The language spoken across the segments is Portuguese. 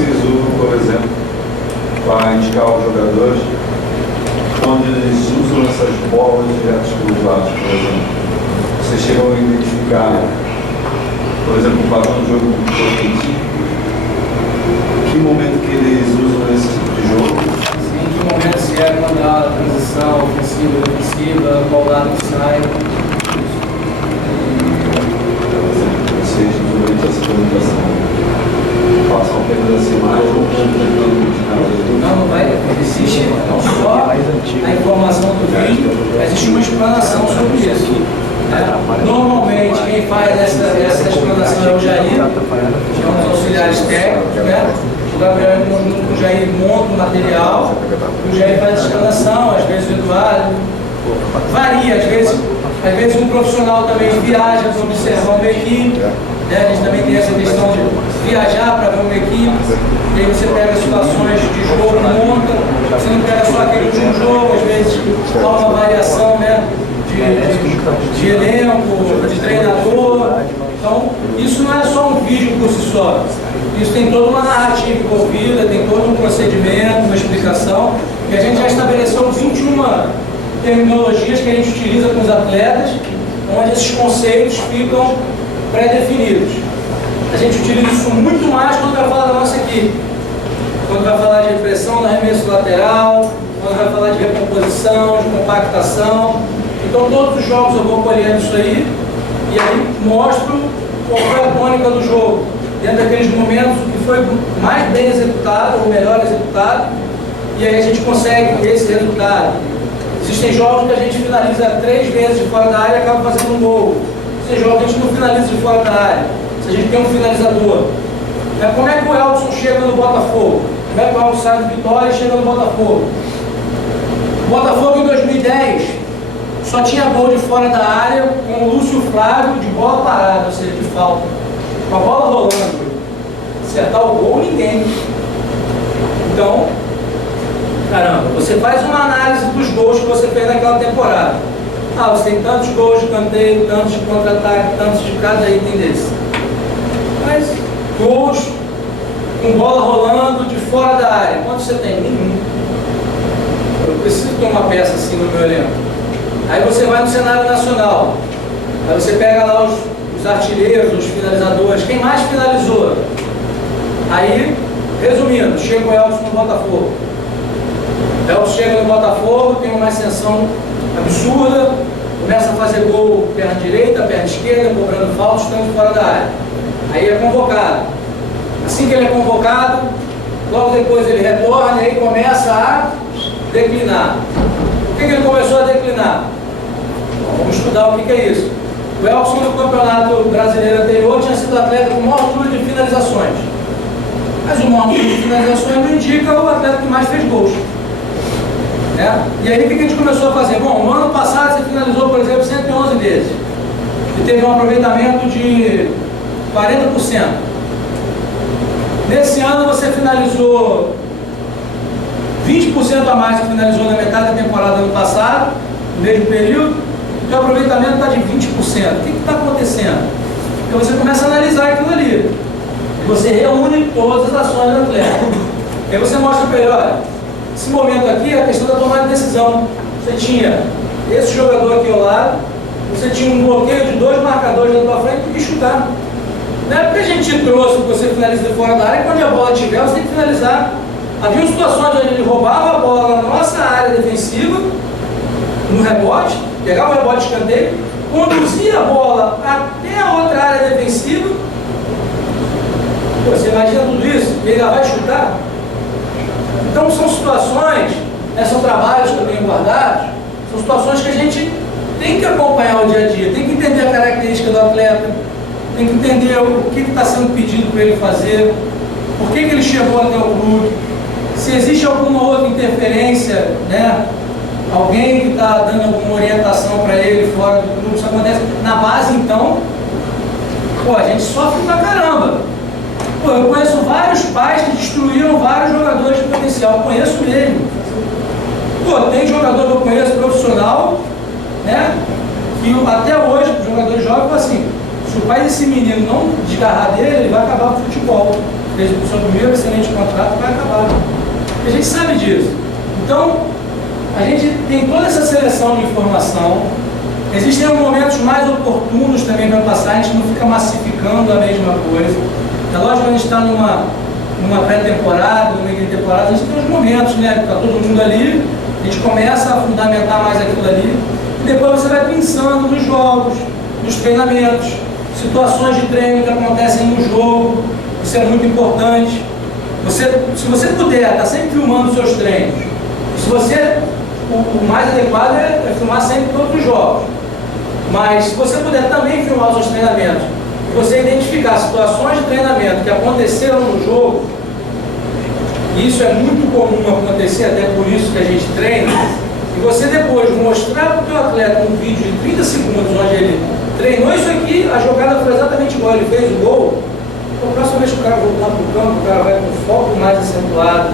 vocês usam, por exemplo, para indicar os jogadores, onde eles usam essas bolas diretas pelos lados, por exemplo? Vocês chegam a identificar, por exemplo, o padrão de jogo do Corinthians? Que momento que eles usam esse tipo de jogo? Sim, em que momento se é quando há a transição ofensiva e defensiva, qual lado que sai. Vocês, durante essa comunicação, passam apenas essa imagem ou Não vai. Existe não só a informação do vídeo, mas existe uma explanação sobre isso. Normalmente, quem faz essa explanação é o Jair, que é um dos auxiliares técnicos, né? O Gabriel, junto com o Jair, monta o material, o Jair faz a explanação, às vezes o Eduardo. Varia, às vezes um profissional também viaja para observar uma equipe, né? A gente também tem essa questão de viajar para ver uma equipe, e aí você pega situações de jogo, monta, você não pega só aquele último jogo, às vezes há uma variação, né? De elenco, de treinador. Então, isso não é só um vídeo por si só. Isso tem toda uma narrativa envolvida, tem todo um procedimento, uma explicação, que a gente já estabeleceu 21 terminologias que a gente utiliza com os atletas, onde esses conceitos ficam pré-definidos. A gente utiliza isso muito mais quando vai falar da nossa equipe. Quando vai falar de pressão no arremesso lateral, quando vai falar de recomposição, de compactação. Então, todos os jogos eu vou colhendo isso aí, e aí mostro qual foi a tônica do jogo. Dentro daqueles momentos, o que foi mais bem executado, ou melhor executado, e aí a gente consegue esse resultado. Existem jogos que a gente finaliza 3 vezes de fora da área e acaba fazendo um gol. Existem jogos que a gente não finaliza de fora da área. Se a gente tem um finalizador. Como é que o Elton chega no Botafogo? Como é que o Elton sai do Vitória e chega no Botafogo? O Botafogo em 2010 só tinha gol de fora da área com o Lúcio Flávio de bola parada, ou seja, de falta. Com a bola rolando. Acertar o gol, ninguém. Então, caramba, você faz uma análise dos gols que você fez naquela temporada. Ah, você tem tantos gols de canteio, tantos de contra-ataque, tantos de cada item desse. Mas gols com bola rolando de fora da área, quantos você tem? Nenhum. Eu preciso ter uma peça assim no meu elenco. Aí você vai no cenário nacional. Aí você pega lá os artilheiros, os finalizadores, quem mais finalizou? Aí, resumindo, chega o Elton no Botafogo. O Elton chega no Botafogo, tem uma ascensão absurda, começa a fazer gol perna direita, perna esquerda, cobrando falta, estando fora da área. Aí é convocado. Assim que ele é convocado, logo depois ele retorna e aí começa a declinar. Por que ele começou a declinar? Bom, vamos estudar o que é isso. O Elton no campeonato brasileiro anterior tinha sido atleta com o maior número de finalizações. Mas o maior número de finalizações não indica o atleta que mais fez gols. E aí o que a gente começou a fazer? Bom, no ano passado você finalizou, por exemplo, 111 vezes. E teve um aproveitamento de 40%. Nesse ano você finalizou 20% a mais que finalizou na metade da temporada do ano passado, no mesmo período, e o aproveitamento está de 20%. O que está acontecendo? Então você começa a analisar aquilo ali. Você reúne todas as ações do atleta. Aí você mostra para ele, olha, esse momento aqui é a questão da tomada de decisão. Você tinha esse jogador aqui ao lado, você tinha um bloqueio de 2 marcadores na tua frente e chutar. Não é porque a gente trouxe que você finaliza de fora da área, quando a bola tiver, você tem que finalizar. Havia situações onde ele roubava a bola na nossa área defensiva, no rebote, pegava o rebote de escanteio, conduzia a bola até a outra área defensiva. Pô, você imagina tudo isso? Ele já vai chutar? Então são situações, são trabalhos que eu tenho guardados, são situações que a gente tem que acompanhar o dia a dia, tem que entender a característica do atleta, tem que entender o que está sendo pedido para ele fazer, por que ele chegou até o clube, se existe alguma outra interferência, né? Alguém que está dando alguma orientação para ele fora do clube, isso acontece. Na base, então, pô, a gente sofre pra caramba. Pô, eu conheço vários pais que destruíram vários jogadores de potencial, conheço mesmo. Pô, tem jogador que eu conheço profissional, né? Que até hoje, os jogadores jovens, assim, se o pai desse menino não desgarrar dele, ele vai acabar com o futebol. fez o seu primeiro excelente contrato, vai acabar. A gente sabe disso. Então, a gente tem toda essa seleção de informação. Existem momentos mais oportunos também para passar, a gente não fica massificando a mesma coisa. É lógico que a gente está numa pré-temporada, numa mini-temporada, a gente tem uns momentos, né? Está todo mundo ali, a gente começa a fundamentar mais aquilo ali, e depois você vai pensando nos jogos, nos treinamentos, situações de treino que acontecem no jogo, isso é muito importante. Se você puder, está sempre filmando os seus treinos. O mais adequado é filmar sempre todos os jogos. Mas se você puder também filmar os seus treinamentos, e você identificar situações de treinamento que aconteceram no jogo, isso é muito comum acontecer, até por isso que a gente treina, e você depois mostrar para o teu atleta um vídeo de 30 segundos onde ele treinou isso aqui, a jogada foi exatamente igual, ele fez o gol, então a próxima vez que o cara voltar para o campo, o cara vai com foco mais acentuado,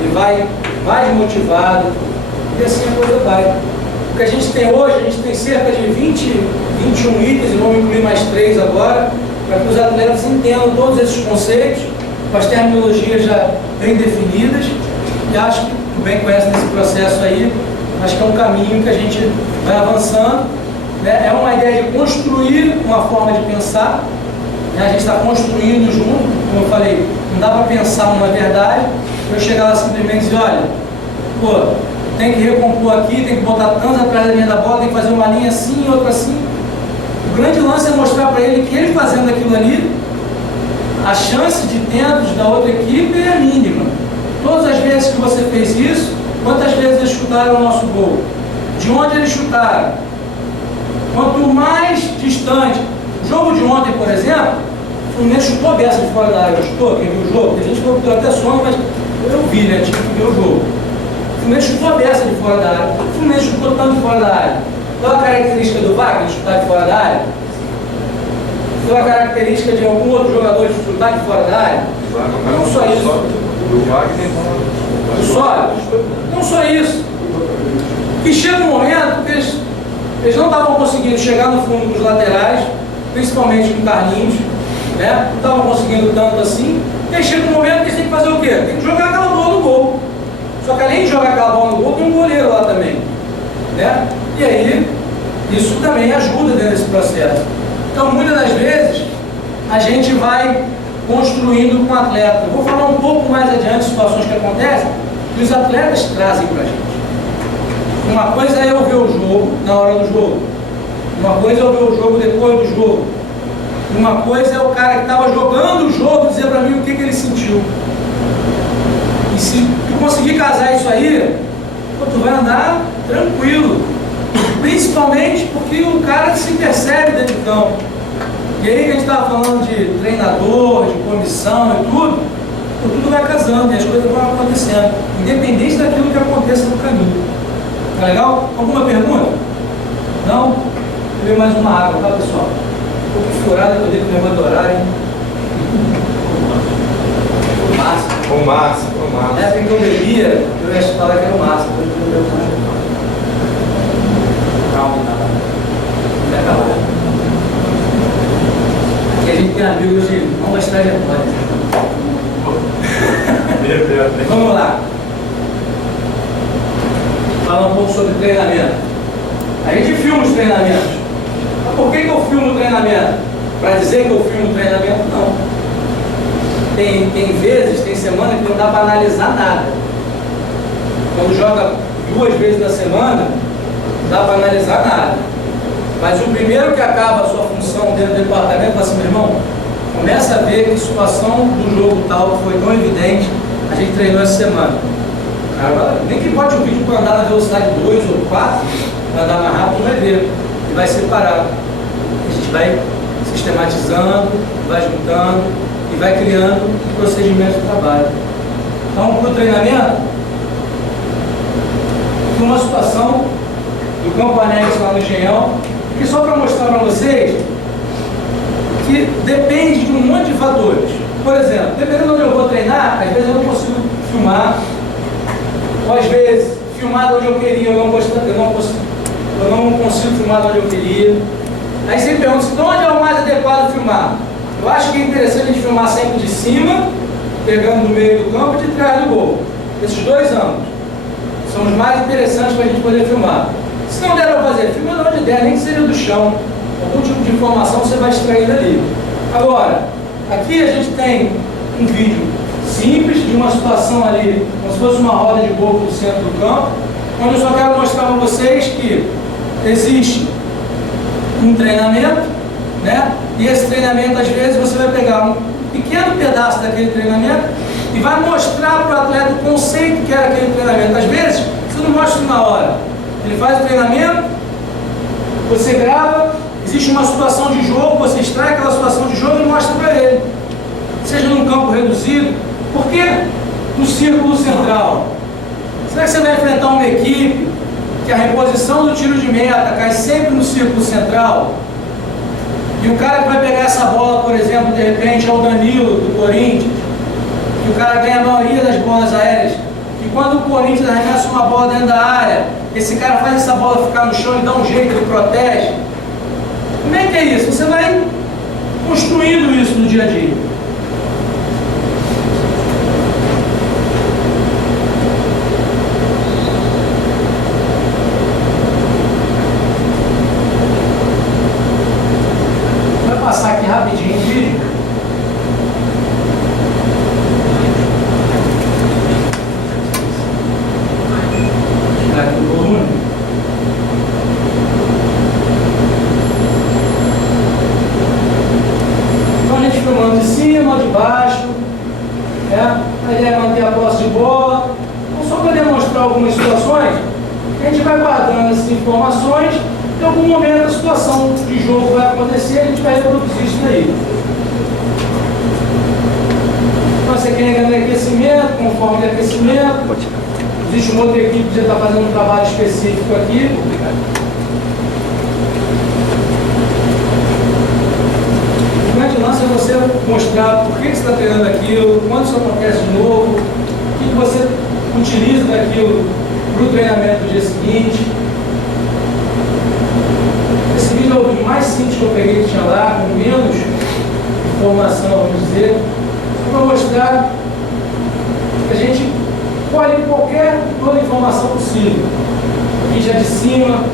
ele vai mais motivado, e assim a coisa vai. O que a gente tem hoje, a gente tem cerca de 20, 21 itens, e vamos incluir mais 3 agora, para que os atletas entendam todos esses conceitos, com as terminologias já bem definidas, e acho que tu bem conhece nesse processo aí, acho que é um caminho que a gente vai avançando, né? É uma ideia de construir uma forma de pensar, né? A gente está construindo junto, como eu falei, não dá para pensar uma verdade, eu chegar lá simplesmente e dizer, olha, pô, tem que recompor aqui, tem que botar tantos atrás da linha da bola, tem que fazer uma linha assim, outra assim. O grande lance é mostrar para ele que ele fazendo aquilo ali, a chance de dentro da outra equipe é mínima. Todas as vezes que você fez isso, quantas vezes eles chutaram o nosso gol? De onde eles chutaram? Quanto mais distante. O jogo de ontem, por exemplo, o Fluminense chutou a beça de fora da área. Chutou, quem viu o jogo? Tem gente que falou que deu até sono, mas eu vi, né? Tinha que ver o jogo. O Fluminense chutou a beça de fora da área. O Fluminense chutou tanto de fora da área. Qual a característica do Wagner de chutar de fora da área? Qual a característica de algum outro jogador de chutar de fora da área? Não só isso. Do Wagner. Não só isso. E chega um momento que eles não estavam conseguindo chegar no fundo dos laterais, principalmente com o Carlinhos, né? Não estavam conseguindo tanto assim. E aí chega um momento que eles têm que fazer o quê? Tem que jogar aquela bola no gol. Só que além de jogar aquela bola no gol, tem um goleiro lá também, né? E aí, isso também ajuda dentro desse processo. Então, muitas das vezes, a gente vai construindo com o atleta. Eu vou falar um pouco mais adiante situações que acontecem que os atletas trazem para a gente. Uma coisa é eu ver o jogo na hora do jogo. Uma coisa é eu ver o jogo depois do jogo. Uma coisa é o cara que estava jogando o jogo dizer para mim o que ele sentiu. E se tu conseguir casar isso aí, pô, tu vai andar tranquilo. Principalmente porque o cara se percebe dentro do campo. E aí que a gente estava falando de treinador, de comissão e tudo vai casando e as coisas vão acontecendo, independente daquilo que aconteça no caminho. Tá legal? Alguma pergunta? Não? Vou beber mais uma água, tá, pessoal? Um pouco furada que eu dei com o meu do horário, hein? O Márcio. Na época que eu bebia, eu ia falar que era o Márcio. Calma, não vai acabar. Aqui a gente tem amigos de longas trajetórias. Vamos lá. Falar um pouco sobre treinamento. A gente filma os treinamentos. Mas por que eu filmo o treinamento? Para dizer que eu filmo o treinamento? Não. Tem vezes, tem semana que não dá para analisar nada. Quando joga 2 vezes na semana, não dá para analisar nada. Mas o primeiro que acaba a sua função dentro do departamento, fala assim, meu irmão, começa a ver que a situação do jogo tal foi tão evidente, a gente treinou essa semana. Cara, nem que bote o vídeo para andar na velocidade 2 ou 4, para andar mais rápido, vai ver. E vai separar. A gente vai sistematizando, vai juntando e vai criando procedimentos de trabalho. Então, para o treinamento, foi uma situação do campo anexo lá no Engenhão, que só para mostrar para vocês que depende de um monte de fatores. Por exemplo, dependendo de onde eu vou treinar, às vezes eu não consigo filmar, ou às vezes filmar de onde eu queria, eu não consigo filmar de onde eu queria. Aí você pergunta, de onde é o mais adequado filmar? Eu acho que é interessante a gente filmar sempre de cima pegando do meio do campo e de trás do gol. Esses dois ângulos são os mais interessantes para a gente poder filmar. Se não der para fazer, filma de onde der, nem que seja do chão. Algum tipo de informação você vai extrair dali. Agora, aqui a gente tem um vídeo simples de uma situação ali, como se fosse uma roda de gol no centro do campo, onde eu só quero mostrar para vocês que existe um treinamento, né? E esse treinamento, às vezes, você vai pegar um pequeno pedaço daquele treinamento e vai mostrar para o atleta o conceito que era aquele treinamento. Às vezes, você não mostra na hora. Ele faz o treinamento, você grava, existe uma situação de jogo, você extrai aquela situação de jogo e mostra para ele. Seja num campo reduzido. Por que no círculo central? Será que você vai enfrentar uma equipe que a reposição do tiro de meta cai sempre no círculo central? E o cara que vai pegar essa bola, por exemplo, de repente é o Danilo, do Corinthians, que o cara ganha a maioria das bolas aéreas, e quando o Corinthians arremessa uma bola dentro da área, esse cara faz essa bola ficar no chão e dá um jeito, ele protege. Como é que é isso? Você vai construindo isso no dia a dia. Vou passar aqui rapidinho o vídeo. Tirar aqui o volume. Então a gente filmando de cima, de baixo, né? A ideia é manter a posse de bola. Então, só para demonstrar algumas situações, a gente vai guardando essas informações. Em algum momento a situação de jogo vai acontecer, a gente vai reproduzir isso daí. Então você quer ganhar aquecimento, conforme o aquecimento. Existe uma outra equipe que já está fazendo um trabalho específico aqui. O grande lance é você mostrar por que você está treinando aquilo, quando isso acontece de novo, o que você utiliza daquilo para o treinamento do dia seguinte. Esse vídeo é o vídeo mais simples que eu peguei que tinha lá, com menos informação, vamos dizer, para mostrar que a gente colhe toda a informação possível. Aqui já de cima,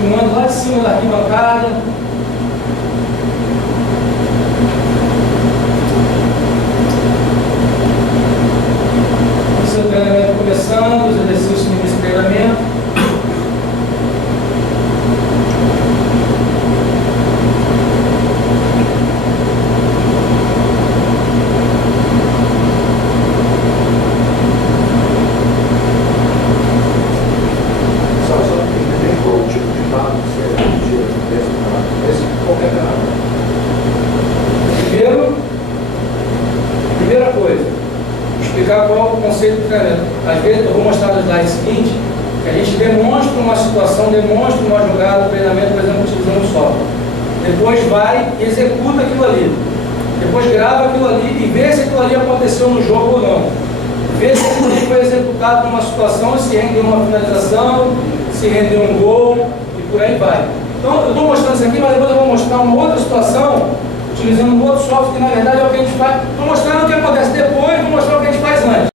filmando lá de cima da arquibancada. Esse é o treinamento começando, os exercícios no início do treinamento. Primeira coisa, explicar qual é o conceito do treinamento. Às vezes, eu vou mostrar no slide seguinte, que a gente demonstra uma situação, demonstra uma jogada, treinamento, por exemplo, utilizando o software. Depois vai e executa aquilo ali. Depois grava aquilo ali e vê se aquilo ali aconteceu no jogo ou não. Vê se aquilo ali foi executado numa situação, se rendeu uma finalização, se rendeu um gol e por aí vai. Então, eu estou mostrando isso aqui, mas depois eu vou mostrar uma outra situação, utilizando um outro software, que na verdade é o que a gente faz. Estou mostrando o que acontece depois, vou mostrar o que a gente faz antes.